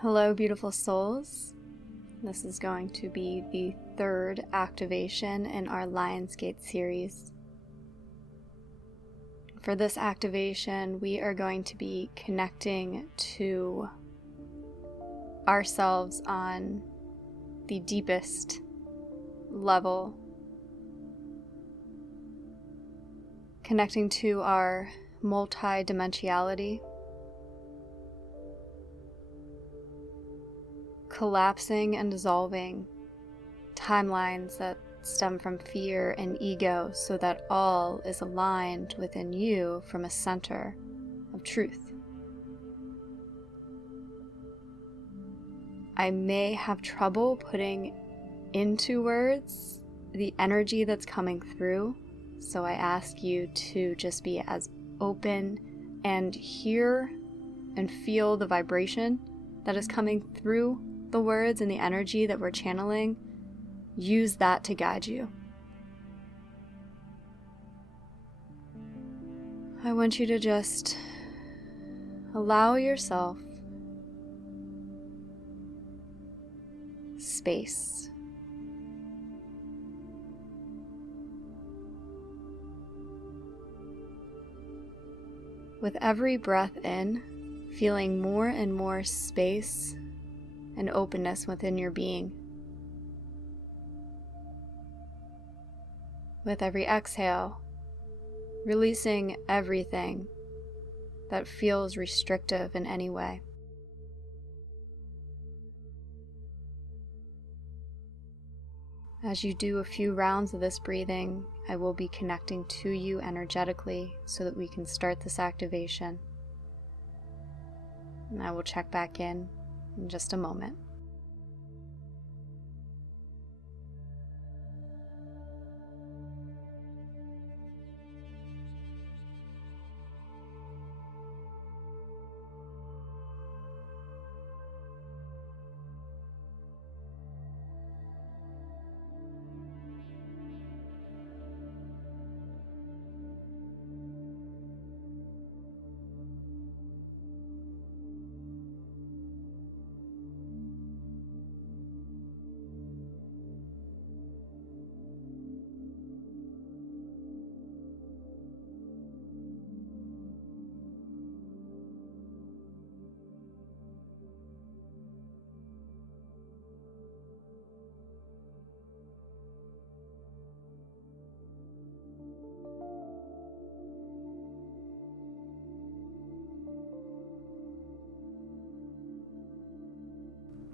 Hello, beautiful souls. This is going to be the third activation in our Lionsgate series. For this activation, we are going to be connecting to ourselves on the deepest level, connecting to our multi-dimensionality, collapsing and dissolving timelines that stem from fear and ego so that all is aligned within you from a center of truth. I may have trouble putting into words the energy that's coming through, so I ask you to just be as open and hear and feel the vibration that is coming through the words and the energy that we're channeling. Use that to guide you. I want you to just allow yourself space. With every breath in, feeling more and more space and openness within your being. With every exhale, releasing everything that feels restrictive in any way. As you do a few rounds of this breathing, I will be connecting to you energetically so that we can start this activation. And I will check back in just a moment.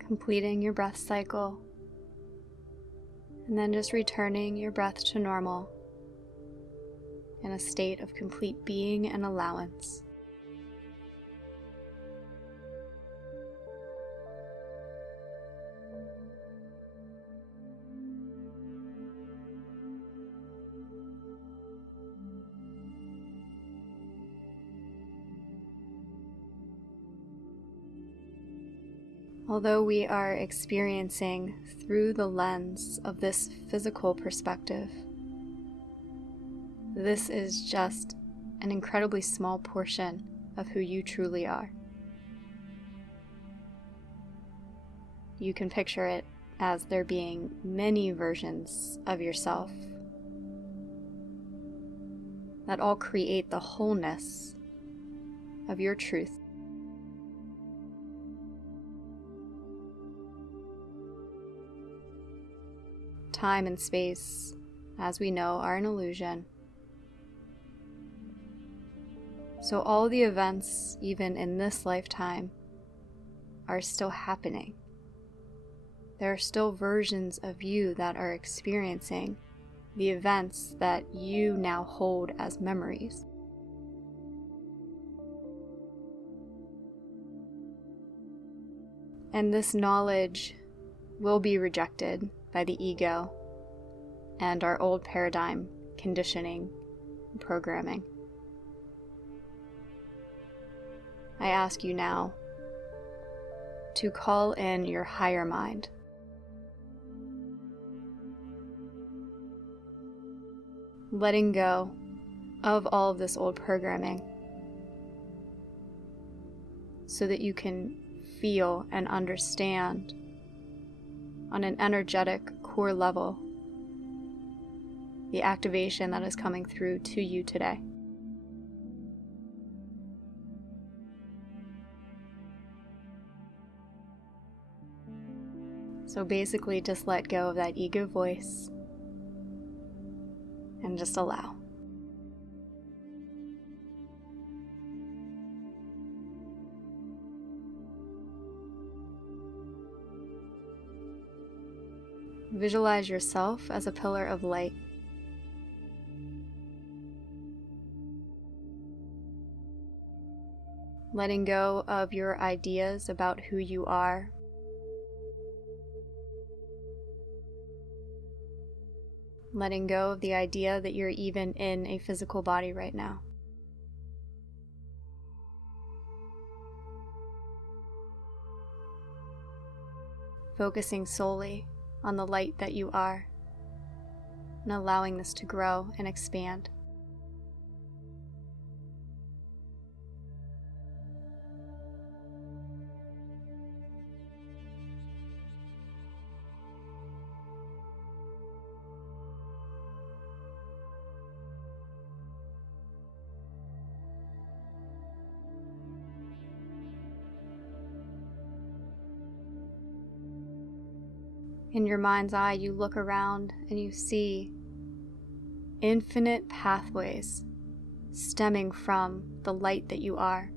Completing your breath cycle, and then just returning your breath to normal in a state of complete being and allowance. Although we are experiencing through the lens of this physical perspective, this is just an incredibly small portion of who you truly are. You can picture it as there being many versions of yourself that all create the wholeness of your truth. Time and space, as we know, are an illusion. So all the events, even in this lifetime, are still happening. There are still versions of you that are experiencing the events that you now hold as memories. And this knowledge will be rejected by the ego and our old paradigm conditioning and programming. I ask you now to call in your higher mind. Letting go of all of this old programming so that you can feel and understand on an energetic core level the activation that is coming through to you today. So basically just let go of that ego voice and just allow. Visualize yourself as a pillar of light. Letting go of your ideas about who you are. Letting go of the idea that you're even in a physical body right now. Focusing solely on the light that you are and allowing this to grow and expand. In your mind's eye, you look around and you see infinite pathways stemming from the light that you are.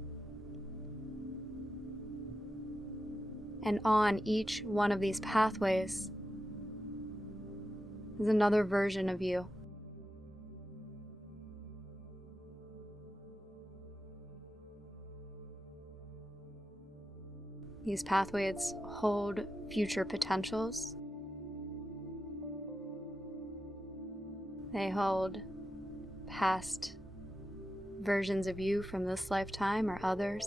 And on each one of these pathways is another version of you. These pathways hold future potentials. They hold past versions of you from this lifetime or others.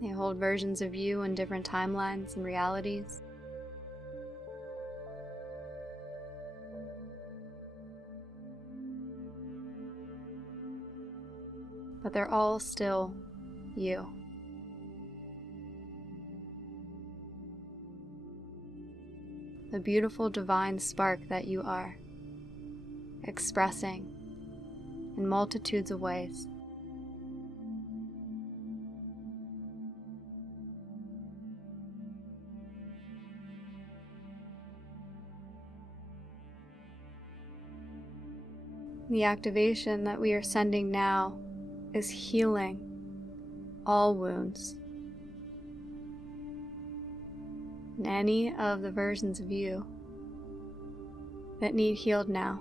They hold versions of you in different timelines and realities. But they're all still you. The beautiful divine spark that you are, expressing in multitudes of ways. The activation that we are sending now is healing all wounds. And any of the versions of you that need healed now,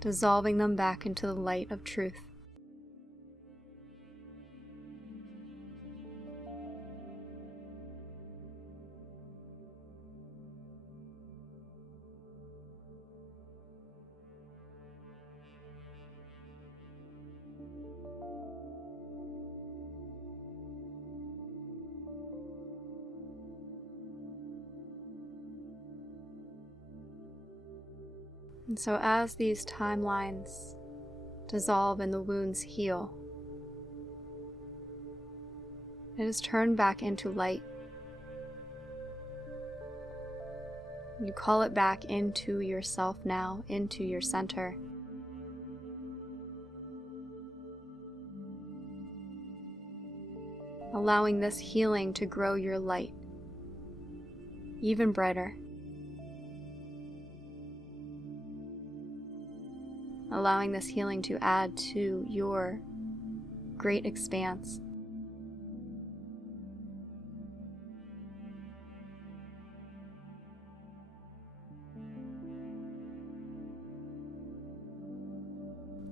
dissolving them back into the light of truth. And so as these timelines dissolve and the wounds heal, it is turned back into light. You call it back into yourself now, into your center. Allowing this healing to grow your light even brighter. Allowing this healing to add to your great expanse.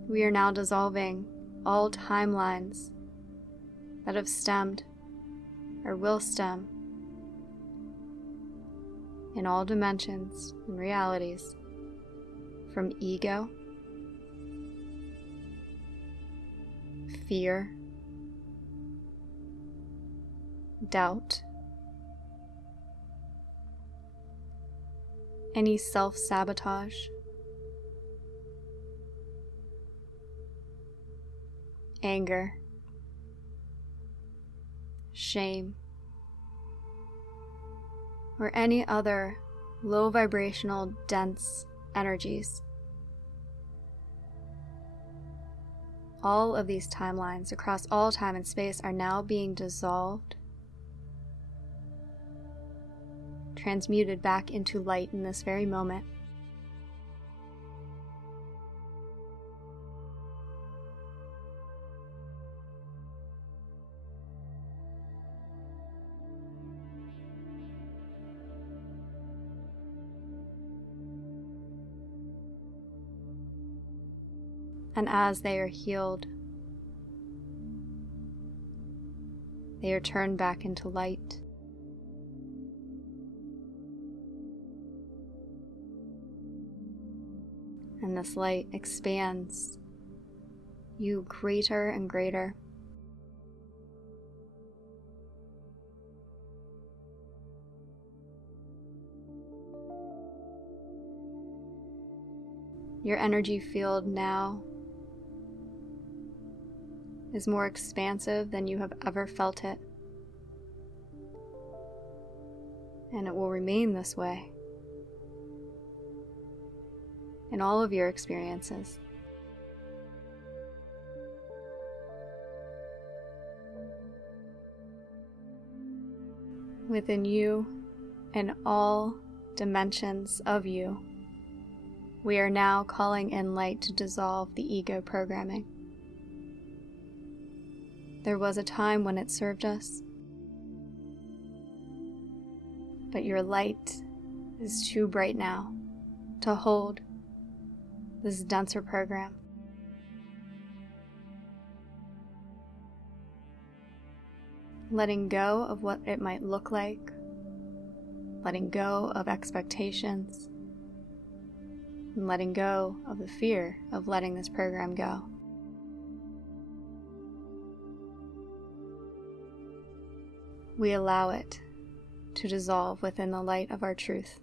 We are now dissolving all timelines that have stemmed or will stem in all dimensions and realities from ego, fear, doubt, any self-sabotage, anger, shame, or any other low vibrational, dense energies. All of these timelines across all time and space are now being dissolved, transmuted back into light in this very moment. And as they are healed, they are turned back into light. And this light expands you greater and greater. Your energy field now is more expansive than you have ever felt it. And it will remain this way in all of your experiences. Within you and all dimensions of you, we are now calling in light to dissolve the ego programming. There was a time when it served us, but your light is too bright now to hold this denser program. Letting go of what it might look like, letting go of expectations, and letting go of the fear of letting this program go. We allow it to dissolve within the light of our truth.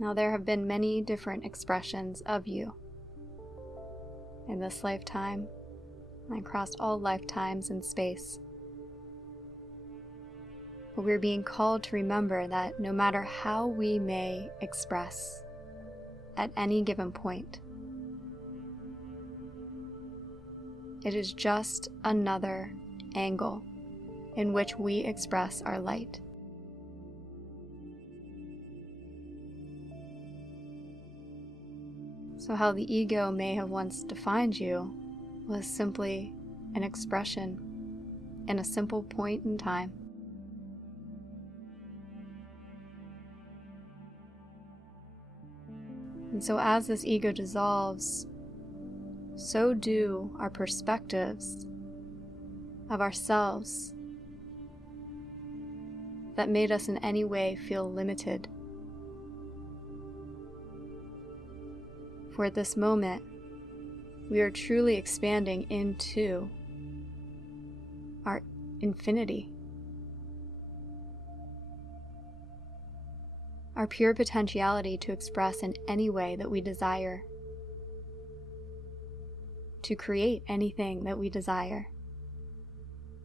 Now, there have been many different expressions of you in this lifetime and across all lifetimes in space. But we're being called to remember that no matter how we may express at any given point, it is just another angle in which we express our light. So how the ego may have once defined you was simply an expression in a simple point in time. And so as this ego dissolves, so do our perspectives of ourselves that made us in any way feel limited. For at this moment, we are truly expanding into our infinity, our pure potentiality to express in any way that we desire, to create anything that we desire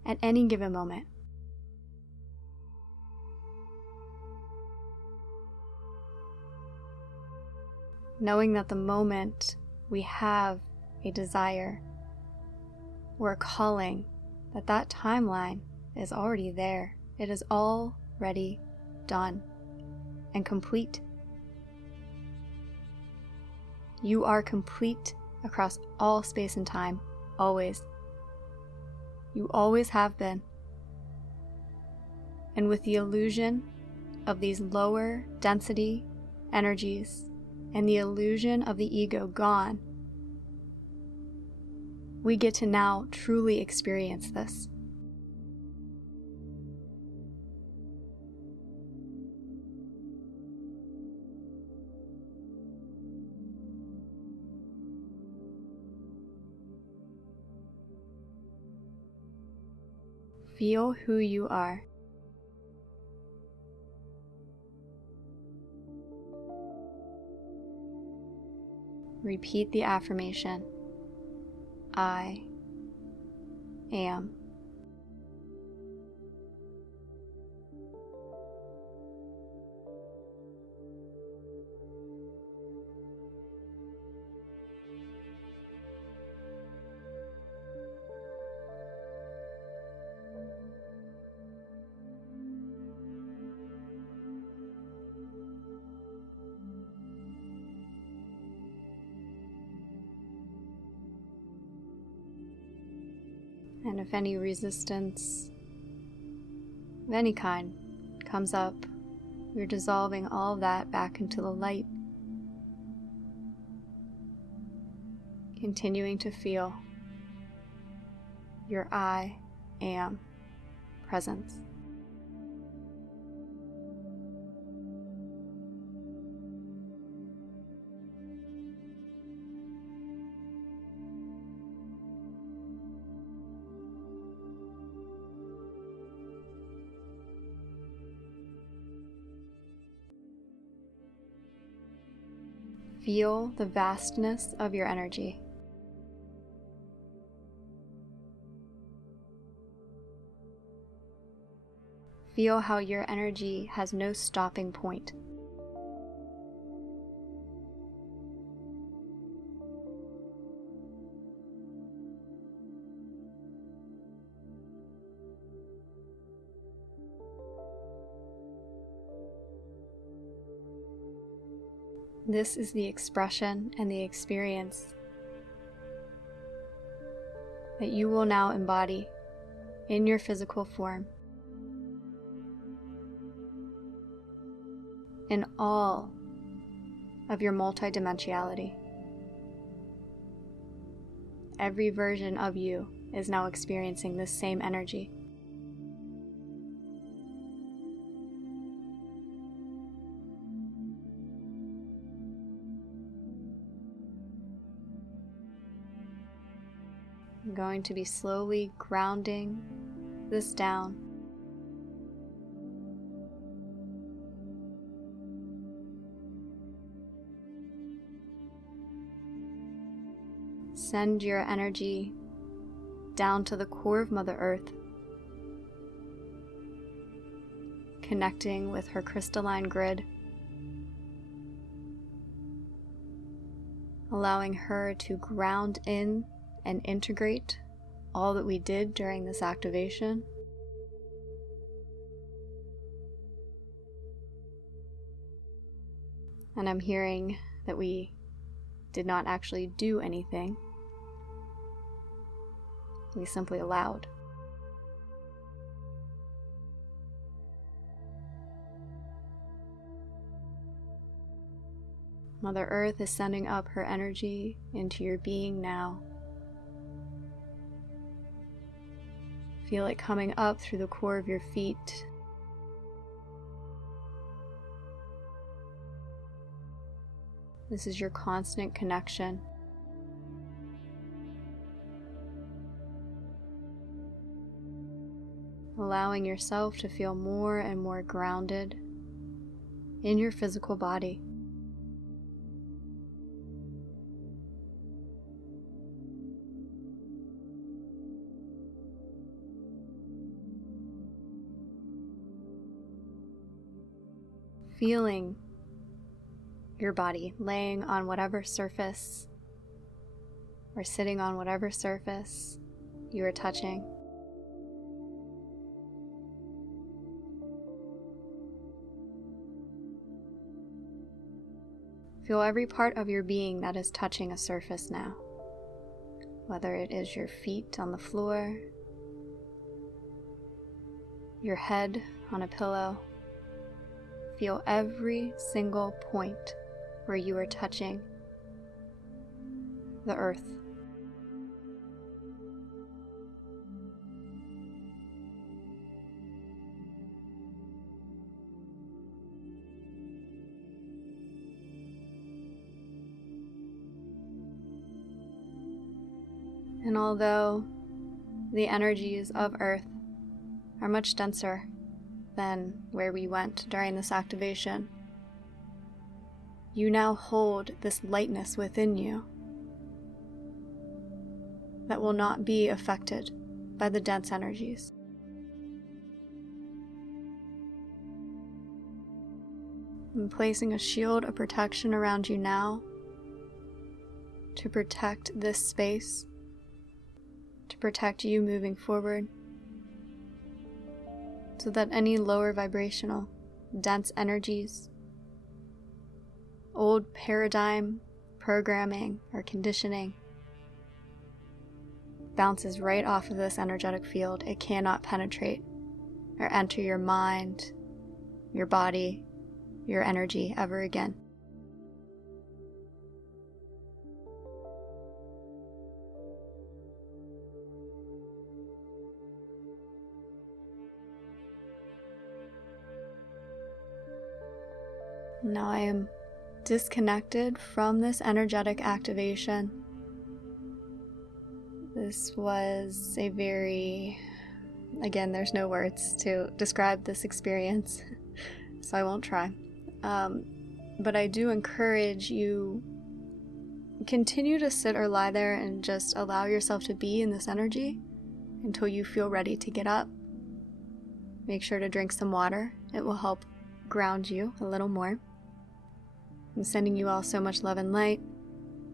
at any given moment. Knowing that the moment we have a desire or a calling, that timeline is already there. It is already done and complete. You are complete across all space and time, always. You always have been. And with the illusion of these lower density energies and the illusion of the ego gone, we get to now truly experience this. Feel who you are. Repeat the affirmation, I am. And if any resistance of any kind comes up, we're dissolving all of that back into the light, continuing to feel your I am presence. Feel the vastness of your energy. Feel how your energy has no stopping point. This is the expression and the experience that you will now embody in your physical form, in all of your multidimensionality. Every version of you is now experiencing this same energy. I'm going to be slowly grounding this down. Send your energy down to the core of Mother Earth, connecting with her crystalline grid, allowing her to ground in and integrate all that we did during this activation. And I'm hearing that we did not actually do anything. We simply allowed. Mother Earth is sending up her energy into your being now. Feel it coming up through the core of your feet. This is your constant connection. Allowing yourself to feel more and more grounded in your physical body. Feeling your body laying on whatever surface or sitting on whatever surface you are touching. Feel every part of your being that is touching a surface now, whether it is your feet on the floor, your head on a pillow. Feel every single point where you are touching the earth. And although the energies of earth are much denser than where we went during this activation. You now hold this lightness within you that will not be affected by the dense energies. I'm placing a shield of protection around you now to protect this space, to protect you moving forward, so that any lower vibrational, dense energies, old paradigm, programming, or conditioning bounces right off of this energetic field. It cannot penetrate or enter your mind, your body, your energy ever again. Now I am disconnected from this energetic activation. This was a very, again, there's no words to describe this experience, so I won't try. But I do encourage you, continue to sit or lie there and just allow yourself to be in this energy until you feel ready to get up. Make sure to drink some water. It will help ground you a little more. I'm sending you all so much love and light.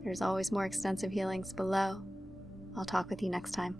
There's always more extensive healings below. I'll talk with you next time.